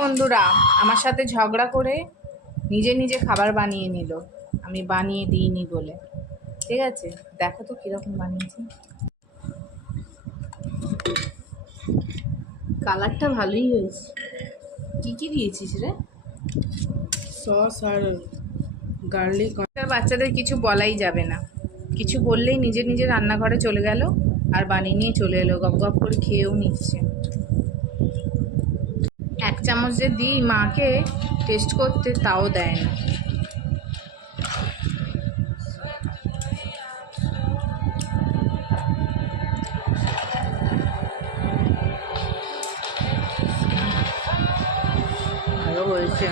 বন্ধুরা আমার সাথে ঝগড়া করে নিজে নিজে খাবার বানিয়ে নিল, আমি বানিয়ে দিইনি বলে। ঠিক আছে, দেখো তো কীরকম বানিয়েছি। কালারটা ভালোই হয়েছে। কি কি দিয়েছিস রে? সস আর গার্লিক। বাচ্চাদের কিছু বলাই যাবে না, কিছু বললেই নিজে নিজে রান্নাঘরে চলে গেল আর বানিয়ে নিয়ে চলে এলো, গপ গপ করে খেয়েও নিচ্ছে। এক চামচ যে দিই মাকে টেস্ট করতে, তাও দেয় না। ভালো হয়েছে।